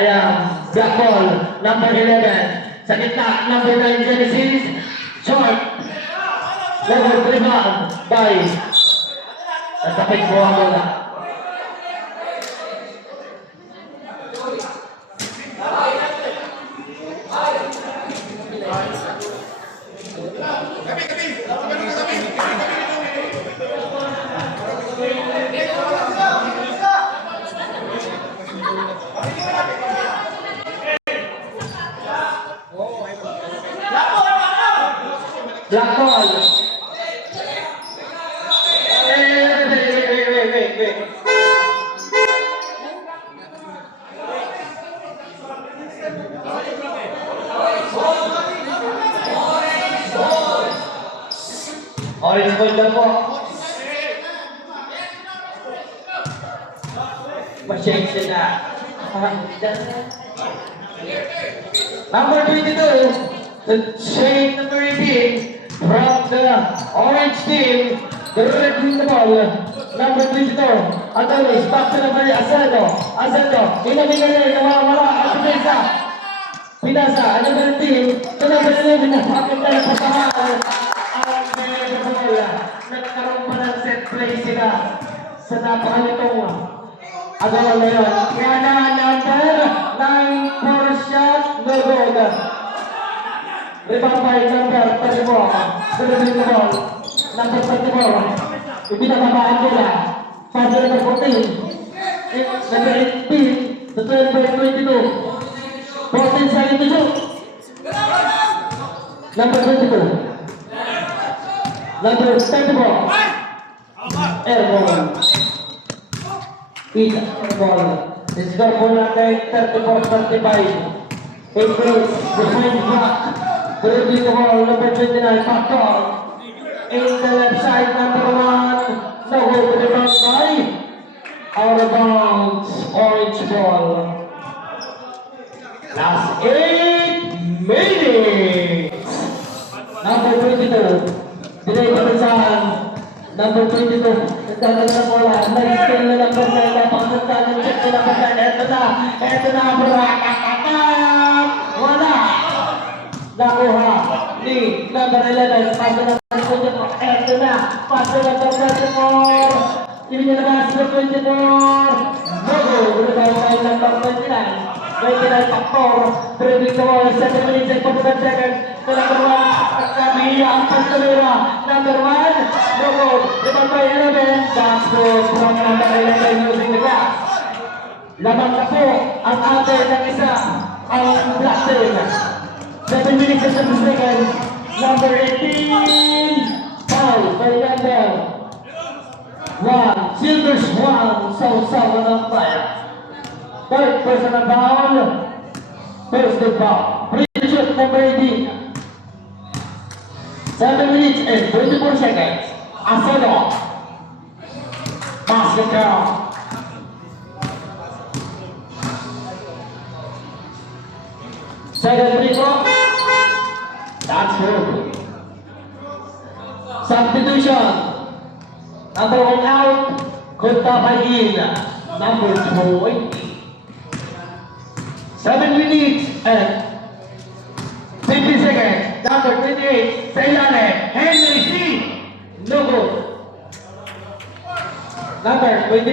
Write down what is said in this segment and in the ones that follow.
Ayan, black ball, number 11. Sa gitna, number 9, Genesis. Short. Level rebound by Nasapit po ang bola. Black ball. Wait. Orange point lang po. Pasensya na. Number 22, the shade number 18 from the orange team, the red team the ball. Number 22, Antalis, back to number Asado, inabigay na nawawala ang Pinasa, another team, the number 11 na pakita na pasahan ang red ball. Nagkaroon pa ng set play sila sa napakalitong agaw na yun. Kaya na number 9 for shot, no good. Rebound by number 34, delivering the ball. Number 34, ibinababaan nila. Pass number 14, number 18, the 12 by 22. 14 second to shoot. Number 22, number 34, airborne. Pizza ball. Let's go for number 34-35. Increase the point block. Dribbling the ball, number 29, Pastor. In the left side, number 1. No hold, rebound by. Out of bounds, orange ball. Last 8 minutes. Number 22. Dinay Parisan. Number 22. Nagdadala na bola. Nag-skill na number 9. Napakasagdala ng check na number 9. Eto na, Burakakakat. Wala. Nakuha ni number 11. Paso na number 24. Eto na. Paso na number 24. Ibigay na ba number 24. Logo. Binagay tayo number 29. 29 Pastor. Dribbling the ball. 7 minutes and 45 seconds. The number 1. Kami ang pagkalera. Number 1. Logo. Rebound by 11. That's good from number 11 using the glass. Lamang na po ang atin ng isa. Ang blasting. 7 minutes and 7 seconds. Number 18. Foul by number 1. Silvers 1. Sausawa ng fire. Third personal foul. First the foul. Free shot number 18. 7 minutes and 24 seconds. Asado. Basket count. Second free throw. That's good. Substitution. Number 1 out. Kunta Pagin. Number 20. 7 minutes and 50 seconds. Number 28, Sailane, Henry C. No good. Number 24,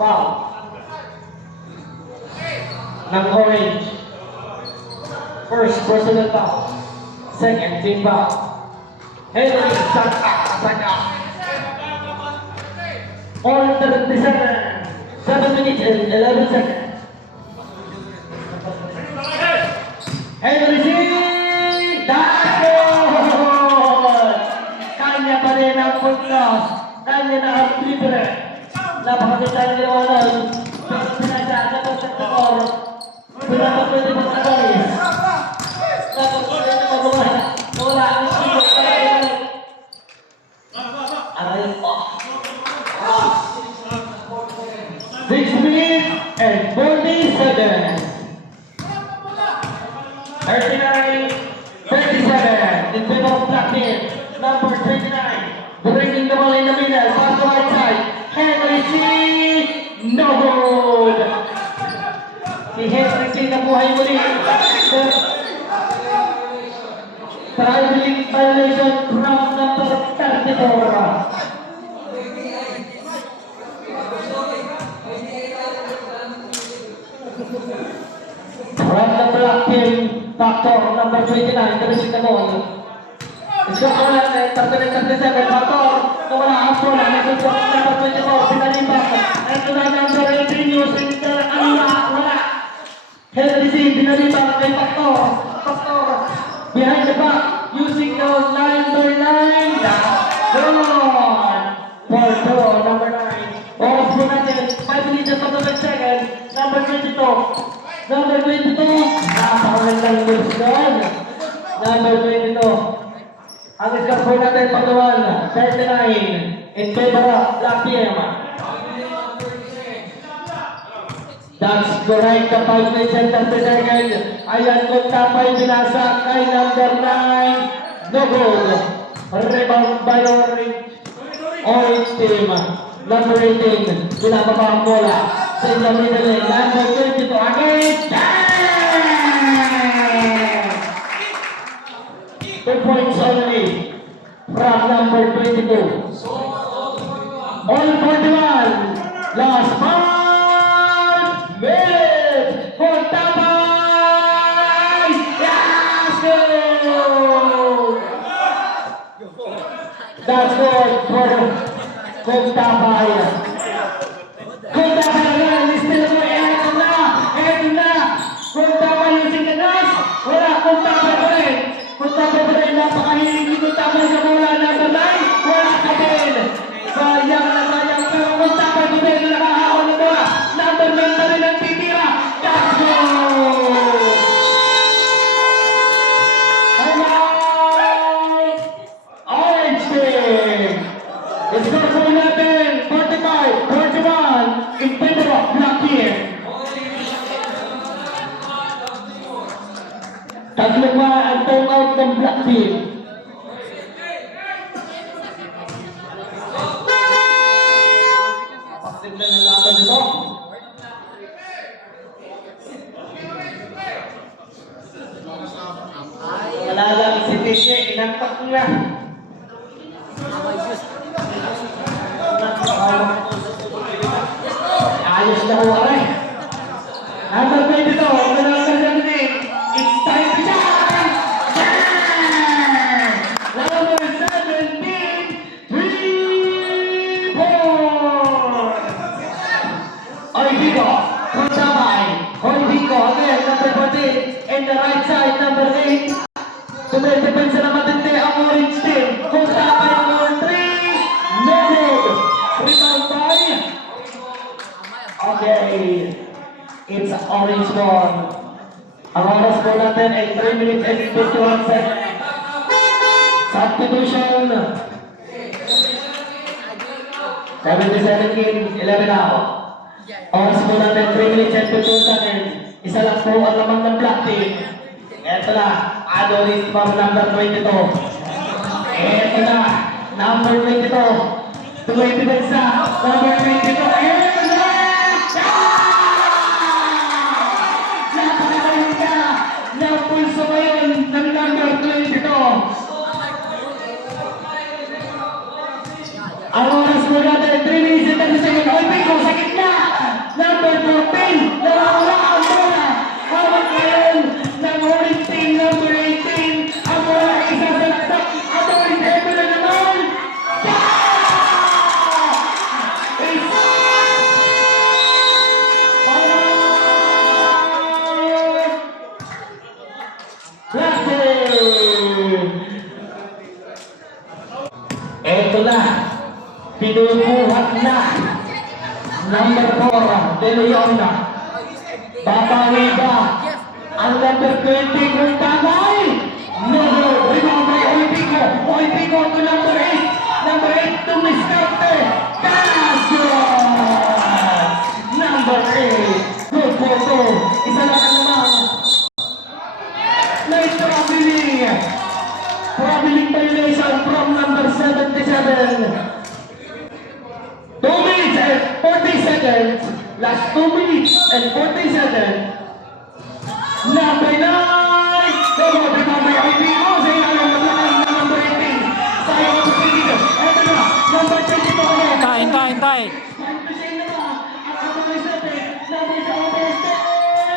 foul. Ng orange. First personal foul. Second team foul. Henry Saka. On 37. 7 minutes and 11 seconds. Henry C. That's good! Kanya pa rin ang puntos. Kanya na ang libre. Napakaganda ng liwanag. Pero sinasaka ng sektor. Pinapagpwede mo sa boys. Napagpwede mo magawa. Wala ang sigot. Aray po. 6 minutes and 40 seconds. 39, 37, in favor of black team. Number 29, bringing the ball in the middle, pass to right side. Henry C. No good. Si Henry C. From the black team, Factor number 29, Teresi Camon. Scott Roland, Tartan 37, Factor, Kumala Ampola, Nagsupport number 24, Pinalimbang. Ito na number 18, using the Alula, wala. Henry C, Pinalimbang kay Factor. Factor, behind the back, using the number 9. Gone! For throw, number 9. Off po natin, 5 minutes and 7 seconds, number 22. Number 22, napakagandang moves doon. Number 22. Ang score po natin, paglawan, 39 in favor of Black Team. That's correct, the 5 minutes and 30 seconds. Ayan kung tapay binasa kay number 9, no goal. Rebound by Orange Team. Number 18, pinababa ang bola. Sa the middle lane, number 22 again. 2 points only from number 22. All 41. Last 5 minutes for Tapay. Yes, go! That's good for Tapay. Tapay again, still go. Eto na. Tapay using the gas. Wala, Tapay pa rin. Tapay pa rin, napakahilig dito Tapay sa bola. Number 9, wala ka din. Sayang na sayang, pero Tapay pa rin na nakahawal na bola. Number 9 pa rin ang titira. That's good! Orange team! Score po natin, 45-41 in favor of Black Team. Tatlo pa ang tone out ng Black Team. Pasignan na laban ito. Wala lang si TJ, inantak na. Ayos na ko aray. Number 22, number 17. It's time to shine! Shine! Number 17, 3 points! Oibigo, Kontamay. Oibigo, again, number 14. And the right side, number 8. Sumidepensa na matindi ang Orange Team. Kontamay, number 3. Noted. Rebound by. Okay. It's Orange one. Ang oras po natin ay 3 minutes and 51 seconds. Substitution. 77 in 11 out. Oras po natin 3 minutes and 52 seconds. Isa lang po ang lamang ng Black Team. Eto na, Adonis from number 22. Eto na, number 22. Tuloy-tuloy sa number 22. Eto na! Napakaganda na pulso ngayon ng number 22. Ang oras po natin, 3 minutes and 30 seconds. Oibigo sa gitna! Number 14, nawawala ang bola. Hawak ngayon ng Orange Team, number 18. Ang bola ay isa sa laksak. Ang Orange Team na naman. Eto na, pinubuhat na. Number 4, De Leon. Babawi ba ang number 20 kung Tapay? No, rebound by Oibigo. Oibigo to number 8. Number 8 to Miscarte. That's good! Number 8. Good for 2. Isa lang naman. Nice traveling violation from number 77. 2 minutes and 40 seconds. Last 2 minutes and 40 seconds. Number 9. Number 9 may Oibigo. Sa ilalim ng number 18. Sayang ang Oibigo. Ito na. Number 22 ulit. Hintay. Number 7. Number 7.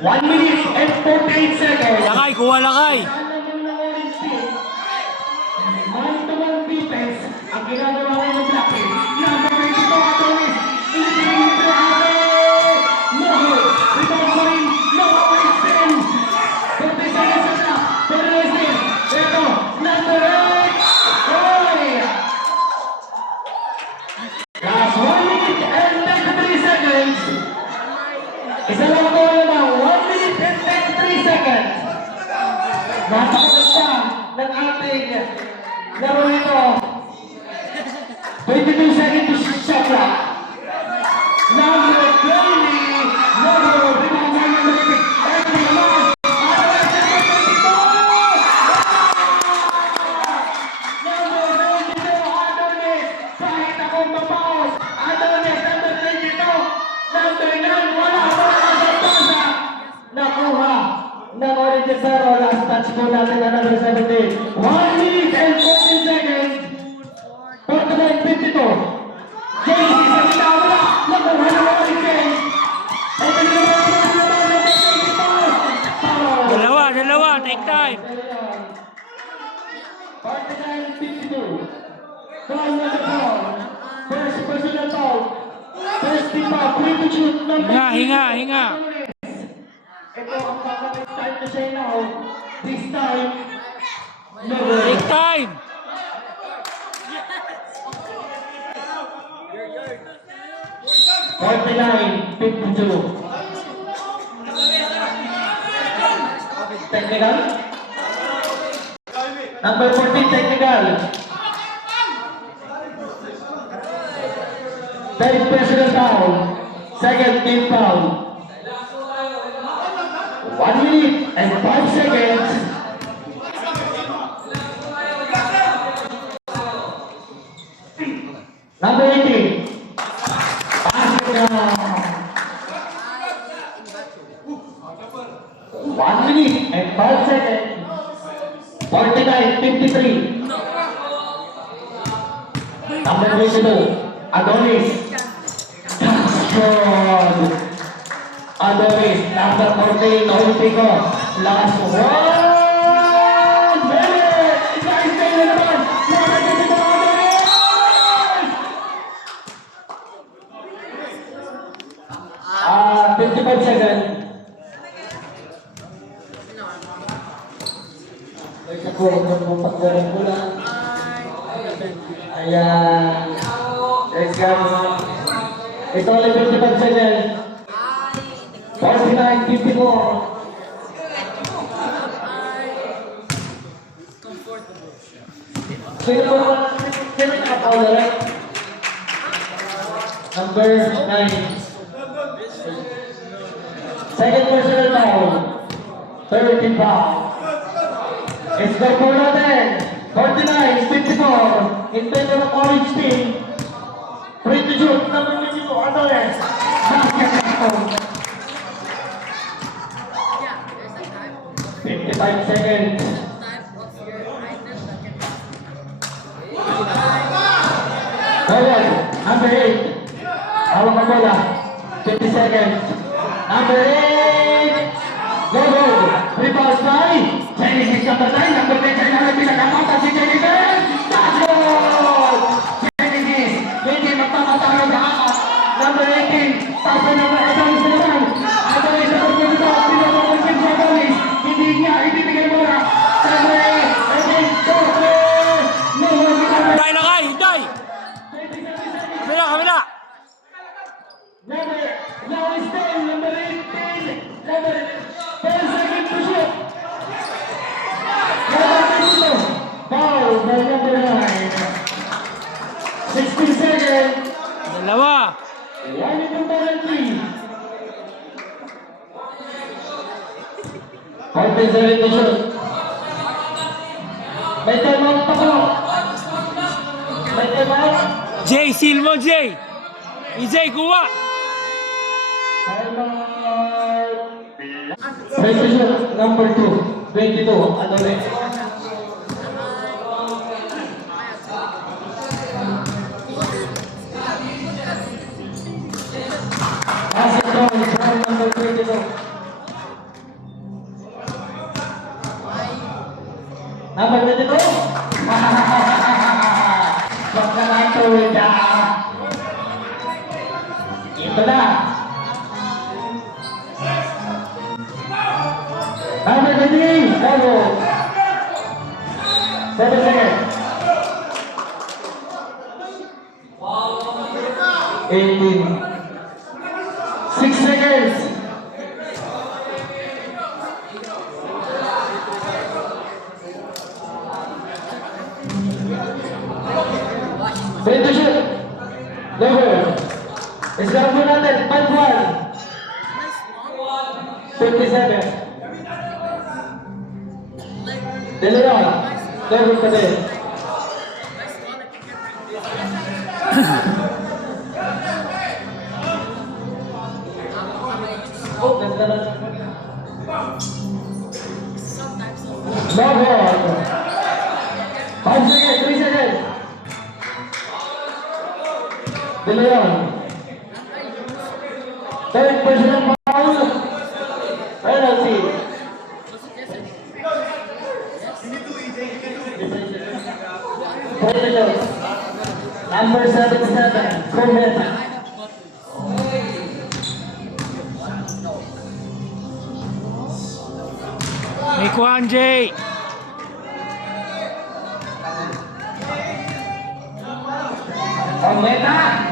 1 minute and 48 seconds. Lakay, kuha lakay. Alam ng orange team, man-to-man defense ang ginagawa ngayon ng Black Team. Number 22, Adonis. Initingin ni Ate. No good. Rebound pa rin. No orange team. 30 seconds na siya. 30 team. Ito, number 8. Oy! Last 1 minute and 23 seconds. Isa lang ko na 1 minute and 23 seconds. Napakaganda ng ating laro ito. 22 seconds to shot clock. Number 20. Number 22. Ito naman. Number 22. Adonis. Kahit akong mapaos. Adonis. Number 22. Number 9. Wala kasapasa. Nakuha ng Orange Zero. Last touch po natin na number 17. 1 minute and 14 seconds. 49-52. JC sa kinawala. Nakuha ng Orange. Ito naman number 24. Dalawa, take time. 49-52. Foul number 4. First personal foul. First team foul. Free to shoot. Hinga. Ito ang kakapit time na siya now. This time, no good. Take time. $49.52. Technical. Number 14 technical. Third personal foul. Second team foul. 1 minute and 5 seconds. Number 18. Basketball. 1 minute and 5 seconds. 49-53. Number 22. Adonis. Strong. Adonis. Number 14. Olympico. Last 1 minute. Guys, tayo na naman. Number 22. Adonis. 55 seconds. Ako, magpapagdaran ko lang. Ayan. Let's go. Ito ulit 55 seconds. 49-54. Sino nakapaula rin? Number 9. Second personal foul. 30 foul. It's the score natin. 49-54. In favor of Orange team. Free to shoot. Number 22. Adonis. Basketball. 55 seconds. Forward. Number 8. Hawak ang bola. 50 seconds. Number 8. Go, go. Rebound by Genesis number 9. Number 10 siya na pinagkakata si Genesis. That's goal! Genesis. Hindi magpamatalo sa akat. Number 18. Tapos na number Adonis na naman. Adonis na number 22. Pinagkakata si Adonis. Hindi niya ibibigay mo na. Number 8. Go, go! Hinday lakay, hinday. Kabila. Number, now is 10, number 18, number 10 seconds to shoot. Number 22, foul by number 9. 16 seconds. Dalawa. 1 into penalty. 14 seconds to shoot. May time out pa ko. May time out. Jay, seal mo, Jay. EJ, kuha. Precision number 2, 22, Adonis. Basketball, number 22. 22. Pagkakantuwid na. Ito na. Number 20. Bravo. 7 seconds. 18. 6 seconds. Ready to shoot. Number. Isang po natin. 5-1. 57. De Leon. Level pa din. Oh, ganda lang. No ball. 5 seconds, 3 seconds. De Leon. Third personal foul. Penalty. Number 77, Cometa. May kuhan, Jay. Cometa.